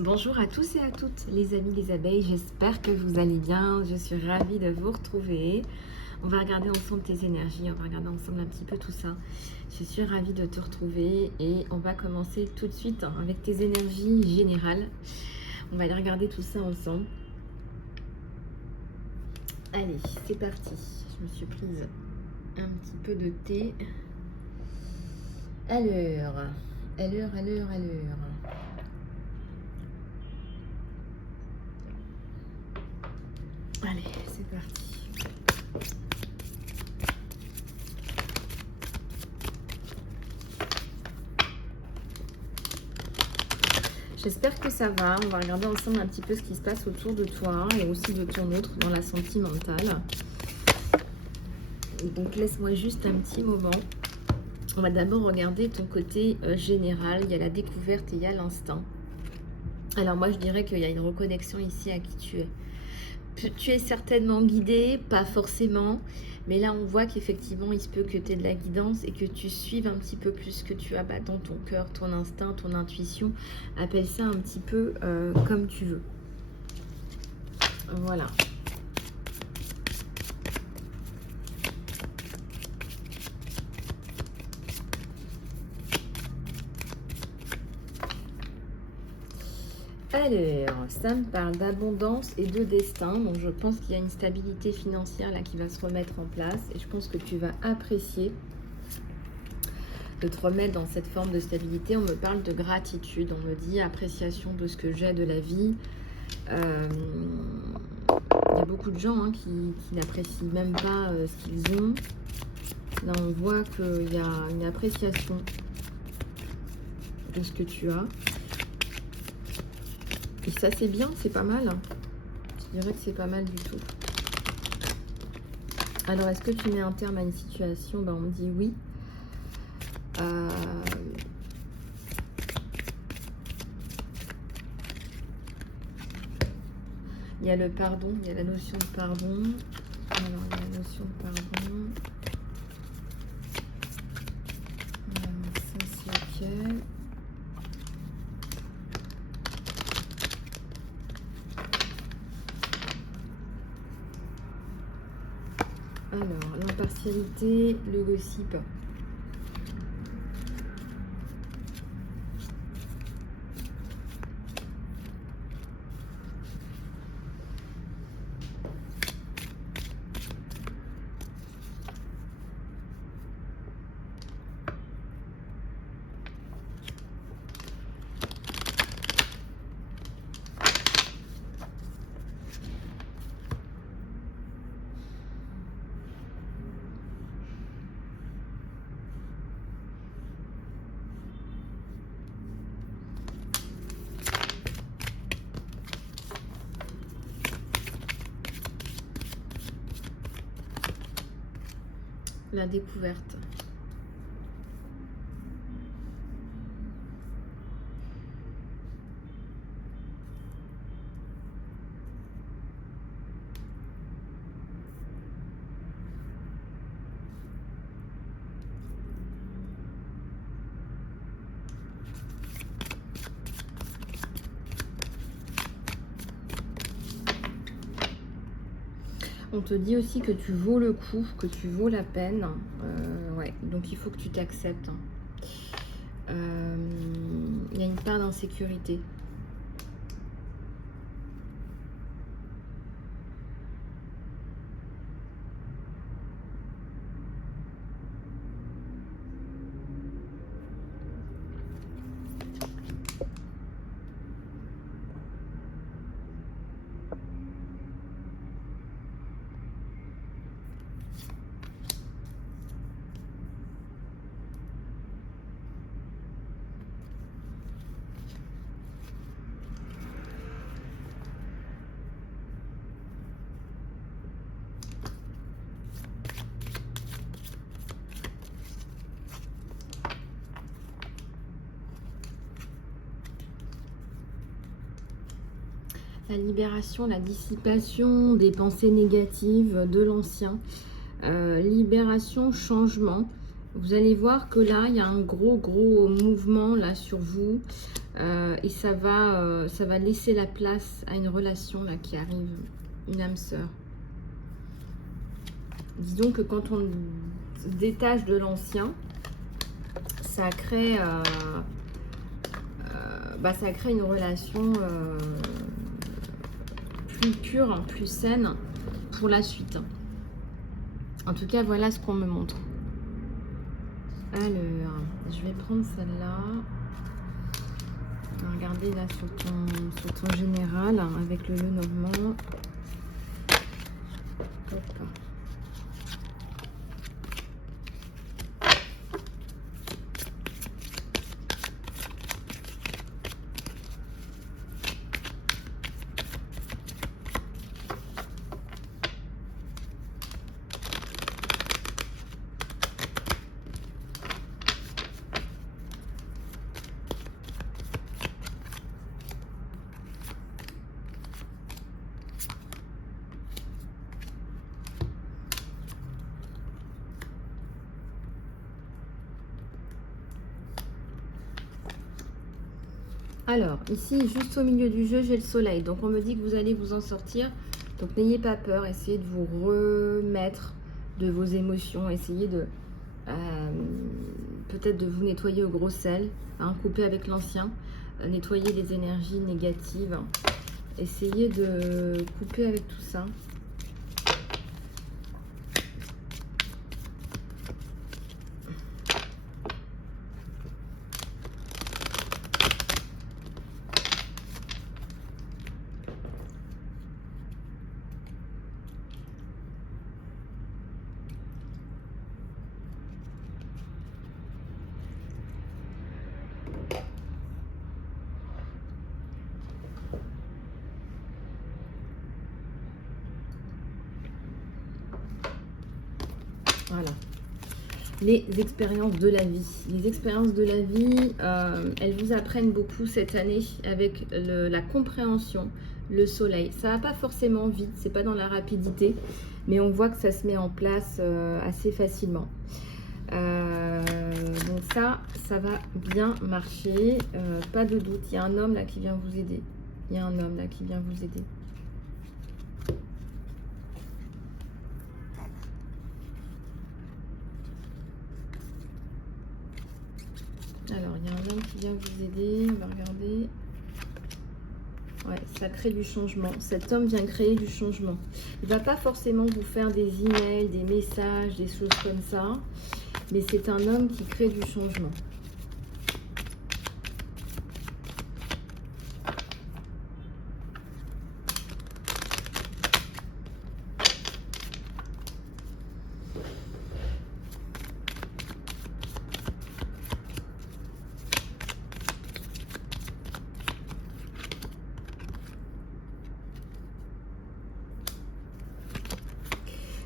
Bonjour à tous et à toutes les amis des abeilles, j'espère que vous allez bien, je suis ravie de vous retrouver. On va regarder ensemble tes énergies, on va regarder ensemble un petit peu tout ça. Je suis ravie de te retrouver et on va commencer tout de suite avec tes énergies générales. On va aller regarder tout ça ensemble. Allez, c'est parti. Je me suis prise un petit peu de thé. À l'heure. Allez, c'est parti. J'espère que ça va. On va regarder ensemble un petit peu ce qui se passe autour de toi et aussi de ton autre dans la sentimentale. Donc laisse-moi juste un petit moment. On va d'abord regarder ton côté général. Il y a la découverte et il y a l'instinct. Alors moi je dirais qu'il y a une reconnexion ici à qui tu es. Tu es certainement guidé, pas forcément, mais là on voit qu'effectivement il se peut que tu aies de la guidance et que tu suives un petit peu plus ce que tu as dans ton cœur, ton instinct, ton intuition. Appelle ça un petit peu comme tu veux. Voilà. Alors, ça me parle d'abondance et de destin. Donc, je pense qu'il y a une stabilité financière là qui va se remettre en place. Et je pense que tu vas apprécier de te remettre dans cette forme de stabilité. On me parle de gratitude. On me dit appréciation de ce que j'ai de la vie. Il y a beaucoup de gens qui n'apprécient même pas ce qu'ils ont. Là, on voit qu'il y a une appréciation de ce que tu as. Et ça, c'est bien, c'est pas mal. Je dirais que c'est pas mal du tout. Alors, est-ce que tu mets un terme à une situation? On me dit oui. Il y a le pardon, il y a la notion de pardon. Alors, il y a la notion de pardon. Ça, c'est ok. Alors, l'impartialité, le gossip. La découverte. On te dit aussi que tu vaux le coup, que tu vaux la peine. Ouais, donc il faut que tu t'acceptes. Il y a une part d'insécurité. La libération, la dissipation des pensées négatives de l'ancien. Libération, changement. Vous allez voir que là, il y a un gros mouvement là sur vous. Et ça va laisser la place à une relation là qui arrive, une âme sœur. Disons que quand on se détache de l'ancien, ça crée une relation plus pure, plus saine pour la suite. En tout cas, voilà ce qu'on me montre. Alors, je vais prendre celle-là. On va regarder là sur ton général avec le Lenormand. Hop. Alors, ici, juste au milieu du jeu, j'ai le soleil. Donc, on me dit que vous allez vous en sortir. Donc, n'ayez pas peur. Essayez de vous remettre de vos émotions. Essayez de peut-être de vous nettoyer au gros sel. Hein, couper avec l'ancien. Nettoyer les énergies négatives. Essayez de couper avec tout ça. Voilà. Les expériences de la vie. Les expériences de la vie, elles vous apprennent beaucoup cette année avec la compréhension, le soleil. Ça va pas forcément vite, c'est pas dans la rapidité, mais on voit que ça se met en place assez facilement. Donc ça va bien marcher. Pas de doute. Il y a un homme là qui vient vous aider. Il y a un homme là qui vient vous aider. Alors, il y a un homme qui vient vous aider. On va regarder. Ouais, ça crée du changement. Cet homme vient créer du changement. Il ne va pas forcément vous faire des emails, des messages, des choses comme ça. Mais c'est un homme qui crée du changement.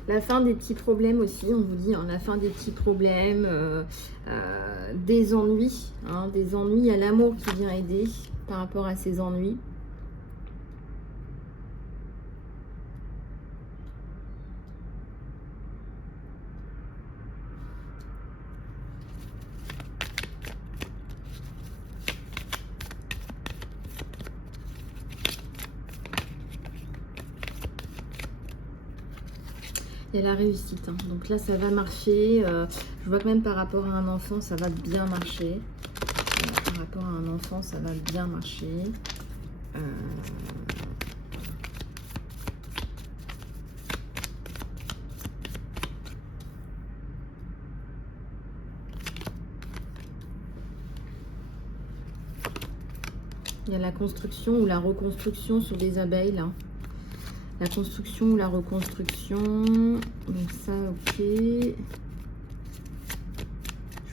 La fin des petits problèmes aussi, on vous dit, hein, la fin des petits problèmes, des ennuis. Hein, des ennuis, il y a l'amour qui vient aider par rapport à ces ennuis. Il y a la réussite, hein. Donc là ça va marcher, je vois que même par rapport à un enfant ça va bien marcher, par rapport à un enfant ça va bien marcher. Il y a la construction ou la reconstruction sur les abeilles là. La construction ou la reconstruction. Donc ça, ok. Je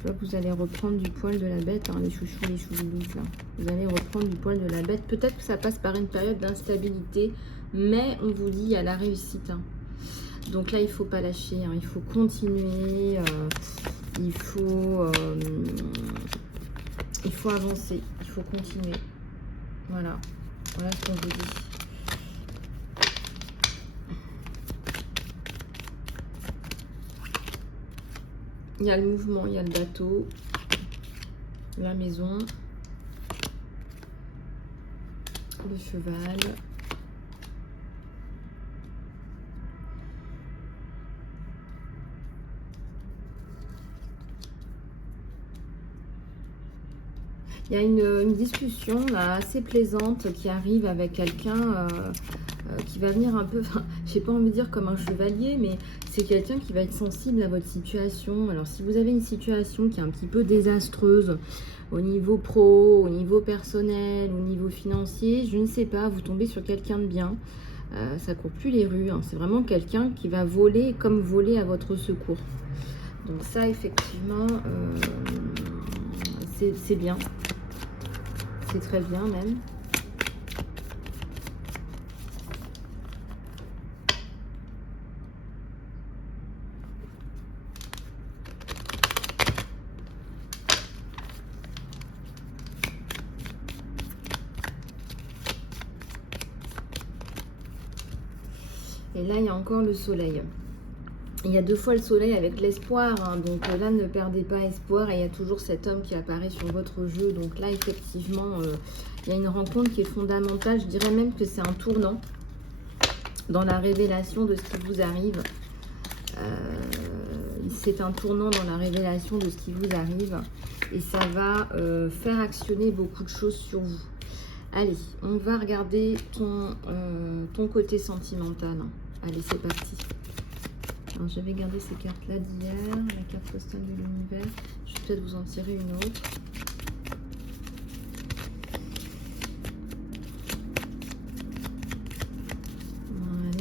vois que vous allez reprendre du poil de la bête, hein, les chouchous, les chouloulous là. Vous allez reprendre du poil de la bête. Peut-être que ça passe par une période d'instabilité, mais on vous dit il y a la réussite. Hein. Donc là, il ne faut pas lâcher, hein, il faut continuer, il faut avancer, il faut continuer. Voilà, voilà ce qu'on vous dit. Il y a le mouvement, il y a le bateau, la maison. Le cheval. Il y a une discussion là, assez plaisante qui arrive avec quelqu'un qui va venir un peu, enfin, je n'ai pas envie de dire comme un chevalier, mais c'est quelqu'un qui va être sensible à votre situation. Alors si vous avez une situation qui est un petit peu désastreuse au niveau pro, au niveau personnel, au niveau financier, je ne sais pas, vous tombez sur quelqu'un de bien. Ça court plus les rues, hein. C'est vraiment quelqu'un qui va voler comme voler à votre secours. Donc ça, effectivement, c'est bien. C'est très bien même. Et là, il y a encore le soleil. Il y a 2 fois le soleil avec l'espoir, hein. Donc là, ne perdez pas espoir. Et il y a toujours cet homme qui apparaît sur votre jeu. Donc là, effectivement, il y a une rencontre qui est fondamentale. Je dirais même que c'est un tournant dans la révélation de ce qui vous arrive. C'est un tournant dans la révélation de ce qui vous arrive. Et ça va faire actionner beaucoup de choses sur vous. Allez, on va regarder ton côté sentimental. Allez, c'est parti. Alors, j'avais gardé ces cartes-là d'hier, la carte postale de l'univers. Je vais peut-être vous en tirer une autre.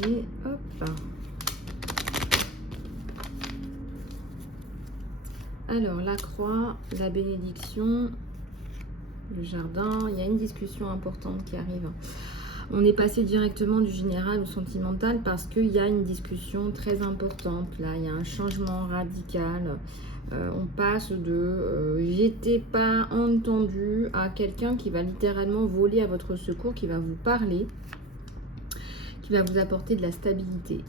Allez, hop. Alors, la croix, la bénédiction, le jardin. Il y a une discussion importante qui arrive. On est passé directement du général au sentimental parce qu'il y a une discussion très importante. Là, il y a un changement radical. On passe de j'étais pas entendu à quelqu'un qui va littéralement voler à votre secours, qui va vous parler, qui va vous apporter de la stabilité.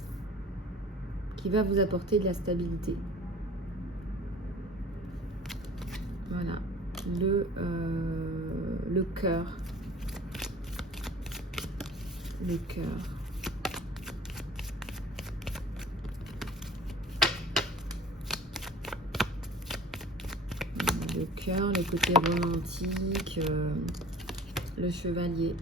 Qui va vous apporter de la stabilité. Voilà. Le cœur. Le cœur. Le cœur, le côté romantique, le chevalier.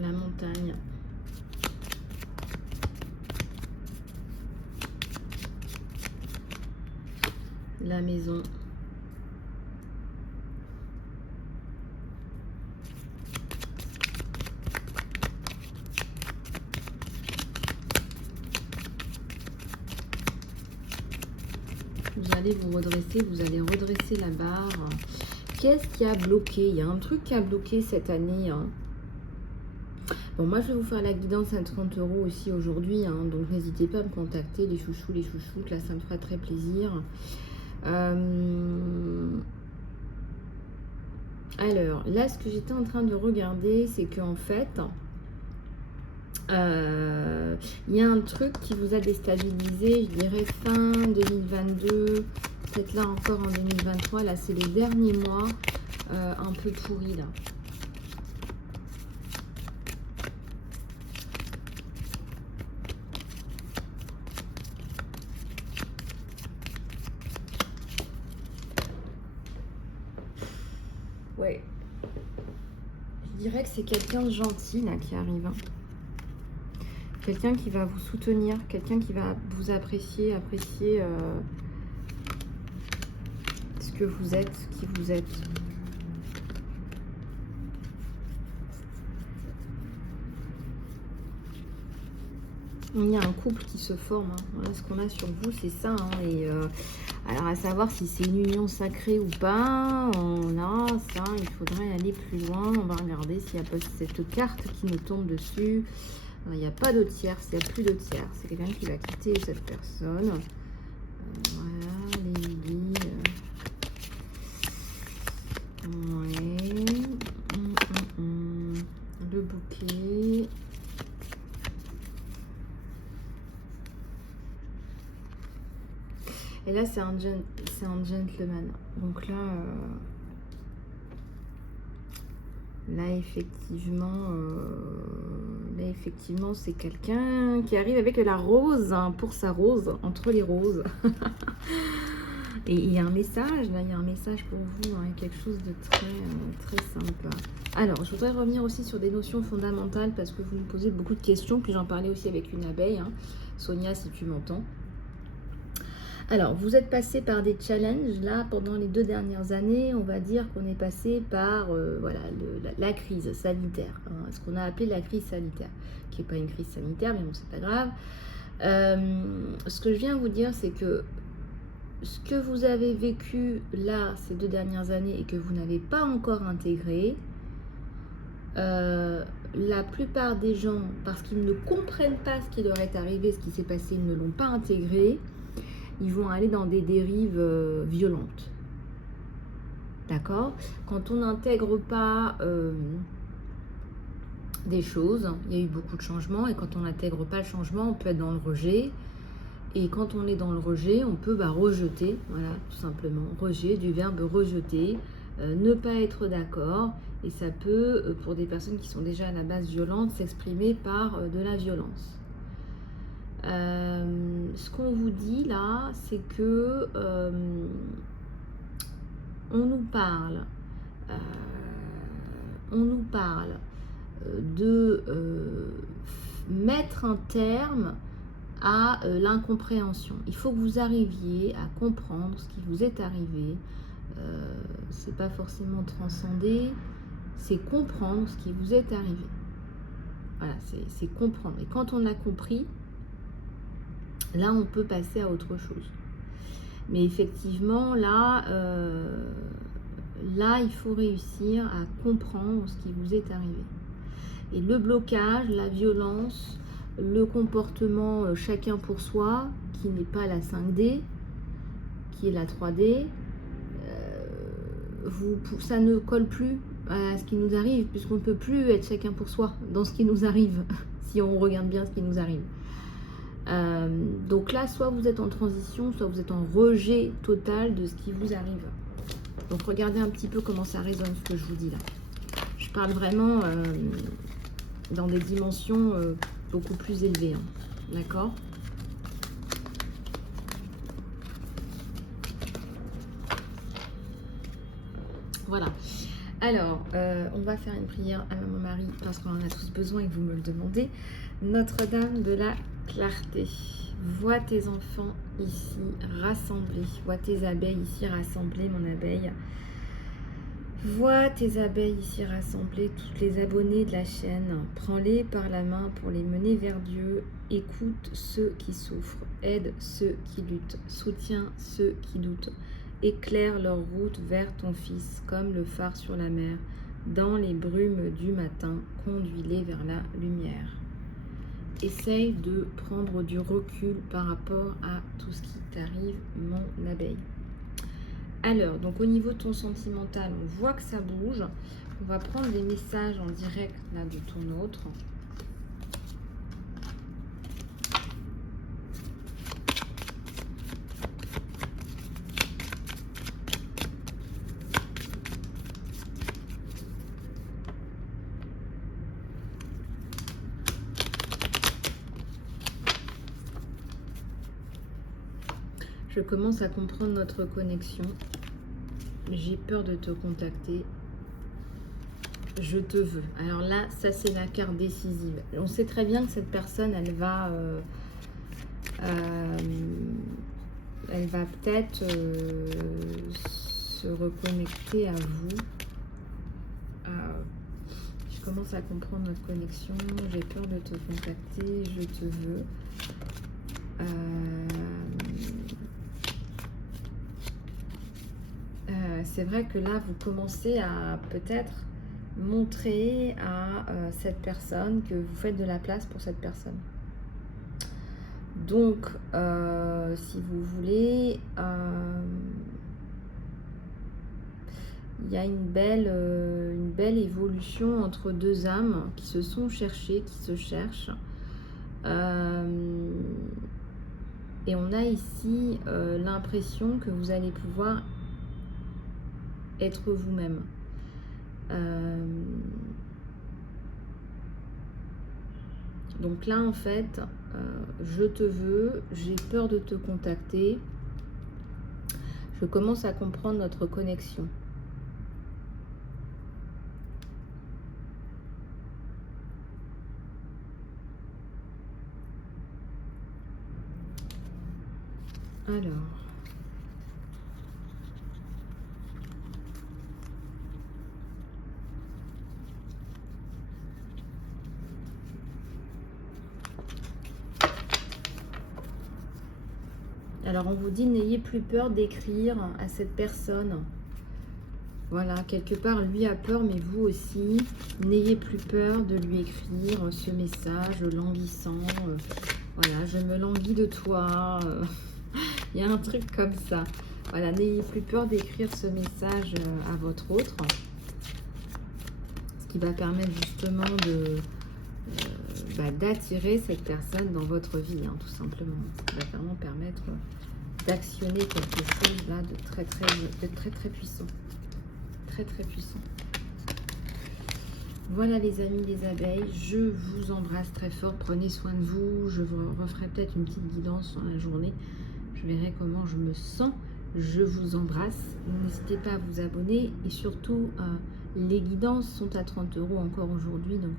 La montagne. La maison. Vous allez vous redresser, vous allez redresser la barre. Qu'est-ce qui a bloqué? Il y a un truc qui a bloqué cette année, hein. Bon, moi, je vais vous faire la guidance à 30 € aussi aujourd'hui, hein, donc n'hésitez pas à me contacter, les chouchous, les chouchoutes, là, ça me fera très plaisir. Alors, là, ce que j'étais en train de regarder, c'est qu'en fait, il y a un truc qui vous a déstabilisé, je dirais fin 2022, peut-être là encore en 2023, là, c'est les derniers mois un peu pourris, là. Ouais. Je dirais que c'est quelqu'un de gentil là qui arrive. Hein. Quelqu'un qui va vous soutenir, quelqu'un qui va vous apprécier ce que vous êtes, qui vous êtes. Il y a un couple qui se forme. Hein. Voilà ce qu'on a sur vous, c'est ça. Hein. Et alors, à savoir si c'est une union sacrée ou pas, là, ça, il faudrait aller plus loin. On va regarder s'il y a pas cette carte qui nous tombe dessus. Alors, il n'y a pas de tierce, il n'y a plus de tierce. C'est quelqu'un qui va quitter cette personne. Voilà, les lits. Ouais. Et là, c'est un gentleman. Donc là, effectivement, c'est quelqu'un qui arrive avec la rose, hein, pour sa rose, entre les roses. Et il y a un message, là, il y a un message pour vous, hein, quelque chose de très sympa. Alors, je voudrais revenir aussi sur des notions fondamentales parce que vous me posez beaucoup de questions, puis j'en parlais aussi avec une abeille, hein. Sonia, si tu m'entends. Alors, vous êtes passé par des challenges, là, pendant les 2 dernières années, on va dire qu'on est passé par voilà, la crise sanitaire, hein, ce qu'on a appelé la crise sanitaire, qui n'est pas une crise sanitaire, mais bon, c'est pas grave. Ce que je viens vous dire, c'est que ce que vous avez vécu là, ces 2 dernières années, et que vous n'avez pas encore intégré, la plupart des gens, parce qu'ils ne comprennent pas ce qui leur est arrivé, ce qui s'est passé, ils ne l'ont pas intégré, ils vont aller dans des dérives violentes. D'accord? Quand on n'intègre pas des choses, il y a eu beaucoup de changements, et quand on n'intègre pas le changement, on peut être dans le rejet. Et quand on est dans le rejet, on peut rejeter, voilà, tout simplement. Rejet, du verbe rejeter, ne pas être d'accord. Et ça peut, pour des personnes qui sont déjà à la base violentes, s'exprimer par de la violence. Ce qu'on vous dit là, c'est que on nous parle de mettre un terme à l'incompréhension. Il faut que vous arriviez à comprendre ce qui vous est arrivé. C'est pas forcément transcender, c'est comprendre ce qui vous est arrivé. Voilà, c'est comprendre. Et quand on a compris, là, on peut passer à autre chose. Mais effectivement, là, il faut réussir à comprendre ce qui vous est arrivé. Et le blocage, la violence, le comportement chacun pour soi, qui n'est pas la 5D, qui est la 3D, ça ne colle plus à ce qui nous arrive, puisqu'on ne peut plus être chacun pour soi dans ce qui nous arrive, si on regarde bien ce qui nous arrive. Donc là, soit vous êtes en transition, soit vous êtes en rejet total de ce qui vous arrive. Donc regardez un petit peu comment ça résonne, ce que je vous dis là. Je parle vraiment dans des dimensions beaucoup plus élevées, hein. D'accord? Voilà. Alors, on va faire une prière à Maman Marie, parce qu'on en a tous besoin et que vous me le demandez. Notre-Dame de la clarté, vois tes enfants ici rassemblés, vois tes abeilles ici rassemblées, mon abeille. Vois tes abeilles ici rassemblées, toutes les abonnés de la chaîne. Prends-les par la main pour les mener vers Dieu. Écoute ceux qui souffrent, aide ceux qui luttent, soutiens ceux qui doutent. Éclaire leur route vers ton Fils, comme le phare sur la mer. Dans les brumes du matin, conduis-les vers la lumière. Essaye de prendre du recul par rapport à tout ce qui t'arrive, mon abeille. Alors, donc au niveau de ton sentimental, on voit que ça bouge. On va prendre des messages en direct là de ton autre. Je commence à comprendre notre connexion. J'ai peur de te contacter. Je te veux. Alors là, ça c'est la carte décisive. On sait très bien que cette personne, elle va peut-être se reconnecter à vous. Je commence à comprendre notre connexion. J'ai peur de te contacter. Je te veux. C'est vrai que là, vous commencez à peut-être montrer à cette personne que vous faites de la place pour cette personne. Donc, si vous voulez, il y a une belle évolution entre deux âmes qui se sont cherchées, qui se cherchent. Et on a ici l'impression que vous allez pouvoir être vous-même. Donc là, en fait, je te veux, j'ai peur de te contacter. Je commence à comprendre notre connexion. Alors on vous dit, n'ayez plus peur d'écrire à cette personne. Voilà, quelque part, lui a peur, mais vous aussi. N'ayez plus peur de lui écrire ce message languissant. Voilà, je me languis de toi. Il y a un truc comme ça. Voilà, n'ayez plus peur d'écrire ce message à votre autre. Ce qui va permettre justement d'attirer cette personne dans votre vie, hein, tout simplement. Ça va vraiment permettre d'actionner quelque chose là de très très puissant. Très puissant. Voilà les amis des abeilles, je vous embrasse très fort, prenez soin de vous, je vous referai peut-être une petite guidance dans la journée, je verrai comment je me sens, je vous embrasse, n'hésitez pas à vous abonner et surtout les guidances sont à 30 € encore aujourd'hui, donc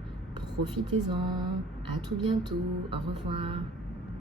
profitez-en, à tout bientôt, au revoir.